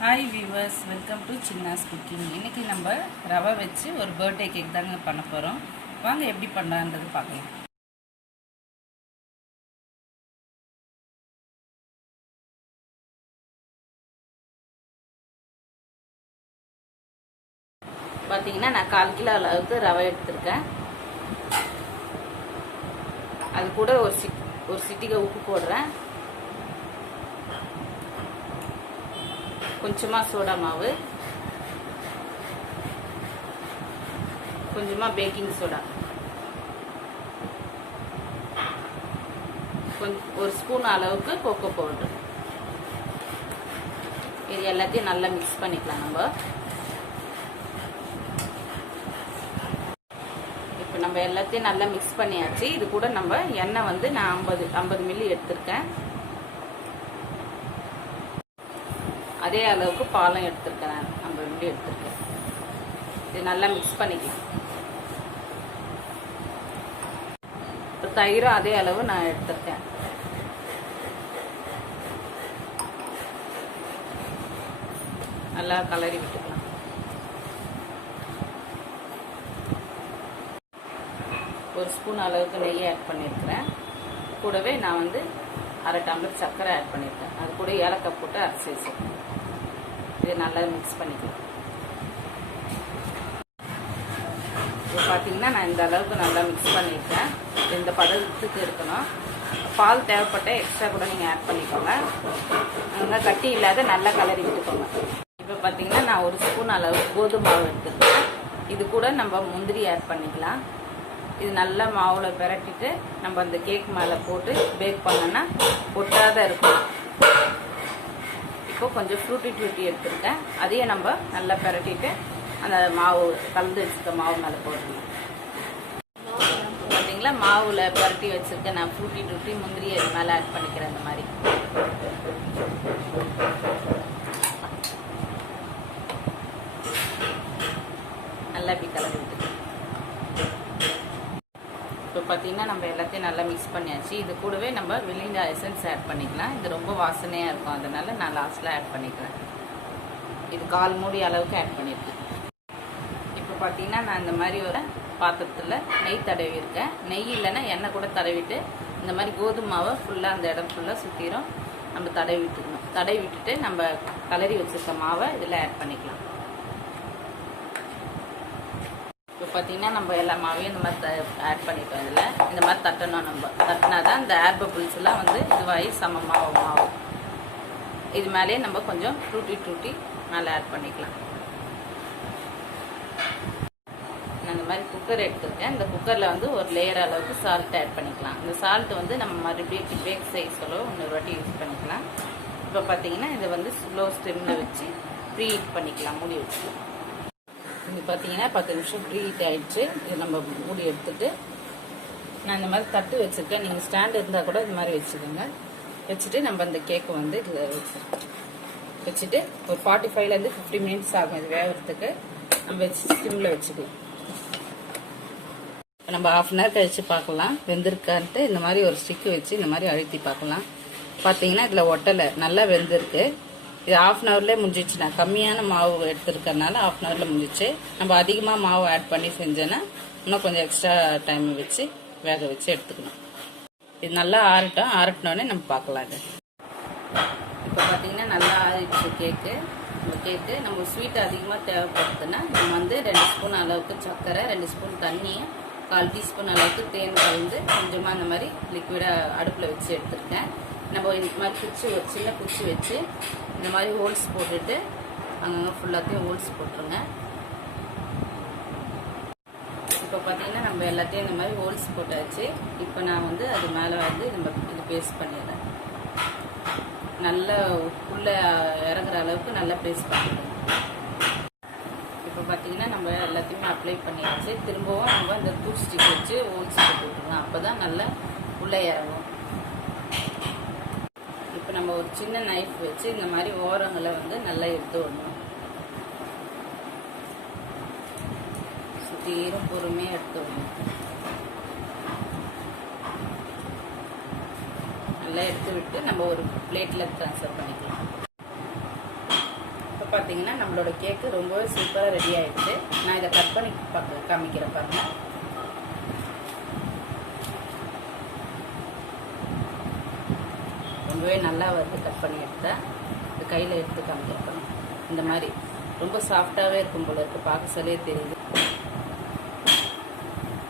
Hi viewers, welcome to Chinna's Cooking. இன்னைக்கு நம்ம ரவை வச்சு ஒரு பர்த்டே கேக் தாங்க பண்ண போறோம். வாங்க எப்படி பண்ணலாம்ன்றது பார்க்கலாம். பாத்தீங்கன்னா நான் 1/4 கிலோ அளவுக்கு ரவை எடுத்துர்க்கேன். அது கூட ஒரு சிட்டிகை உப்பு போடுறேன். கொஞ்சமா சோடா மாவு, கொஞ்சமா பேக்கிங் சோடா, ஒரு ஸ்பூன் அளவுக்கு கோகோ பவுடர். இது எல்லாத்தையும் நல்லா மிக்ஸ் பண்ணிக்கலாம். நம்ம எல்லாத்தையும் நல்லா மிக்ஸ் பண்ணியாச்சு. இது கூட நம்ம எண்ணெய் வந்து நான் 50 மில்லி எடுத்திருக்கேன். அதே அளவுக்கு பாலும் எடுத்திருக்கேன். நான் 50 மில்லி எடுத்திருக்கேன். இது நல்லா மிக்ஸ் பண்ணிக்கலாம். தயிரும் அதே அளவு நான் எடுத்திருக்கேன். நல்லா கலரி விட்டுக்கலாம். ஒரு ஸ்பூன் அளவுக்கு நெய் ஆட் பண்ணியிருக்கிறேன். கூடவே நான் வந்து 1/2 டம்ளர் சர்க்கரை ஆட் பண்ணியிருக்கேன். அது கூட ஏலக்காய் போட்டு அரைச்சி வச்சுருக்கேன். இது நல்லா மிக்ஸ் பண்ணிக்கலாம். இப்போ பார்த்தீங்கன்னா நான் இந்த அளவுக்கு நல்லா மிக்ஸ் பண்ணியிருக்கேன். இந்த பதத்துக்கு இருக்கணும். பால் தேவைப்பட்ட எக்ஸ்ட்ரா கூட நீங்கள் ஆட் பண்ணிக்கோங்க. நல்லா கட்டி இல்லாத நல்லா கலரி விட்டுக்கோங்க. இப்போ பார்த்தீங்கன்னா நான் ஒரு ஸ்பூன் அளவு கோதுமை மாவு எடுத்துருக்கேன். இது கூட நம்ம முந்திரி ஆட் பண்ணிக்கலாம். இது நல்லா மாவில் பிரட்டிட்டு நம்ம அந்த கேக் மேலே போட்டு பேக் பண்ணோன்னா ஒட்டாத இருக்கும். இப்போ கொஞ்சம் ஃப்ரூட்டி எடுத்துருக்கேன். அதையும் நம்ம நல்லா பிரட்டிட்டு அந்த மாவு கலந்து வச்சுருக்க மாவு மேலே போடணும். பார்த்தீங்களா, மாவில் பிரட்டி வச்சுருக்கேன். நான் ஃப்ரூட்டி முந்திரி அது மேலே ஆட் பண்ணிக்கிறேன். இந்த மாதிரி நல்லா இப்படி கலந்து விட்டுருக்கேன். இப்போ பார்த்தீங்கன்னா நம்ம எல்லாத்தையும் நல்லா மிக்ஸ் பண்ணியாச்சு. இது கூடவே நம்ம வெண்ணிலா எசன்ஸ் ஆட் பண்ணிக்கலாம். இது ரொம்ப வாசனையாக இருக்கும். அதனால நான் லாஸ்ட்டில் ஆட் பண்ணிக்கிறேன். இது 1/4 மூடி அளவுக்கு ஆட் பண்ணியிருக்கேன். இப்போ பார்த்தீங்கன்னா நான் இந்த மாதிரி ஒரு பாத்திரத்தில் நெய் தடவி இருக்கேன். நெய் இல்லைன்னா எண்ணெய் கூட தடவிட்டு இந்த மாதிரி கோதுமை மாவை ஃபுல்லாக அந்த இடம் ஃபுல்லாக சுற்றிடும் நம்ம தடவி விட்டுக்கணும். தடவி விட்டுட்டு நம்ம கலரி வச்சுருக்க மாவை இதில் ஆட் பண்ணிக்கலாம். இப்போ பார்த்தீங்கன்னா நம்ம எல்லா மாவையும் இந்த மாதிரி ஆட் பண்ணிட்டோம். இதில் இந்த மாதிரி தட்டணும். நம்ம தட்டினா தான் இந்த ஏர் பபிள்ஸ் எல்லாம் வந்து இதுவாகி சமமாக மாவு. இது மேலேயே நம்ம கொஞ்சம் ஃப்ரூட்டி மேலே ஆட் பண்ணிக்கலாம். நான் இந்த மாதிரி குக்கர் எடுத்துருக்கேன். இந்த குக்கரில் வந்து ஒரு லேயர் அளவுக்கு சால்ட் ஆட் பண்ணிக்கலாம். இந்த சால்ட் வந்து நம்ம மறுபடியும் பேக் சைஸ் அளவு இன்னொரு வாட்டி யூஸ் பண்ணிக்கலாம். இப்போ பார்த்தீங்கன்னா இதை வந்து ஸ்லோ ஸ்டிம்மில் வச்சு ப்ரீ ஹீட் பண்ணிக்கலாம். மூடி வச்சுக்கலாம். இது பார்த்தீங்கன்னா 10 நிமிஷம் ப்ரீ ஹீட் ஆகிடுச்சு. இது நம்ம மூடி எடுத்துட்டு நான் இந்த மாதிரி தட்டு வச்சுருக்கேன். நீங்கள் ஸ்டாண்ட் இருந்தால் கூட இது மாதிரி வச்சுக்கோங்க. வச்சுட்டு நம்ம அந்த கேக்கை வந்து இதில் வச்சுட்டு ஒரு 45லேருந்து 50 மினிட்ஸ் ஆகும் இது வேகிறதுக்கு. நம்ம வச்சு ஸ்டிம்மில் வச்சுக்கலாம். இப்போ நம்ம 1/2 hour கழித்து பார்க்கலாம் வெந்திருக்கான்ட்டு. இந்த மாதிரி ஒரு ஸ்டிக்கு வச்சு இந்த மாதிரி அழுத்தி பார்க்கலாம். பார்த்தீங்கன்னா இதில் ஒட்டலை, நல்லா வெந்திருக்கு. இது 1/2 hourலேயே முடிஞ்சிச்சு. நான் கம்மியான மாவு எடுத்துருக்கறனால 1/2 hourல முடிஞ்சிச்சு. நம்ம அதிகமாக மாவு ஆட் பண்ணி செஞ்சோன்னா இன்னும் கொஞ்சம் எக்ஸ்ட்ரா டைம் வச்சு வேக வச்சு எடுத்துக்கணும். இது நல்லா ஆறட்டும். ஆறட்டினோடனே நம்ம பார்க்கலாம். இது இப்போ பார்த்தீங்கன்னா நல்லா ஆறிடுச்சு கேக்கு. இந்த கேக்கு நம்ம ஸ்வீட் அதிகமாக தேவைப்படுதுன்னா நம்ம வந்து 2 ஸ்பூன் அளவுக்கு சர்க்கரை, 2 ஸ்பூன் தண்ணியும் 1/4 டீஸ்பூன் அளவுக்கு தேன் கலந்து கொஞ்சமாக அந்த மாதிரி லிக்விடாக அடுப்பில் வச்சு எடுத்துருக்கேன். நம்ம இந்த மாதிரி ஒரு சின்ன குச்சி வச்சு இந்த மாதிரி ஹோல்ஸ் போட்டுட்டு அங்கங்கே ஃபுல்லாத்தையும் ஹோல்ஸ் போட்டுருங்க. இப்போ பார்த்தீங்கன்னா நம்ம எல்லாத்தையும் இந்த மாதிரி ஹோல்ஸ் போட்டாச்சு. இப்போ நான் வந்து அது மேலே வந்து இது பேஸ்ட் பண்ணிடுறேன். நல்லா உள்ளே இறங்குற அளவுக்கு நல்லா பேஸ்ட் பண்ணிடுறேன். இப்போ பார்த்தீங்கன்னா நம்ம எல்லாத்தையுமே அப்ளை பண்ணியாச்சு. திரும்பவும் நம்ம அந்த டூத் ஸ்டிக் வச்சு ஹோல்ஸ் போட்டுருவோம். அப்போ தான் நல்லா உள்ளே இறங்கும். இப்போ நம்ம ஒரு சின்ன நைஃப் வச்சு இந்த மாதிரி ஓரங்களை வந்து நல்லா எடுத்து விடணும். சுத்தீரும் பொறுமையாக எடுத்து விடணும். நல்லா எடுத்து விட்டு நம்ம ஒரு பிளேட்டில் ட்ரான்ஸ்ஃபர் பண்ணிக்கலாம். பார்த்தீங்கன்னா நம்மளோட கேக்கு ரொம்பவே சூப்பராக ரெடி ஆயிடுச்சு. நான் இதை கட் பண்ணி காமிக்கிறேன் பாருங்க. ரொம்பவே நல்லா வருது. கட் பண்ணி எடுத்தேன். இது கையில் எடுத்து காமிக்கிறேன். இந்த மாதிரி ரொம்ப சாஃப்டாகவே இருக்கும் போல இருக்குது. பார்க்க சொல்லியே தெரியுது.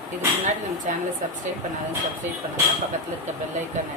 இதுக்கு முன்னாடி நம்ம சேனலை சப்ஸ்கிரைப் பண்ணாதான் சப்ஸ்கிரைப் பண்ணுங்கள். பக்கத்தில் இருக்க பெல் ஐக்கான்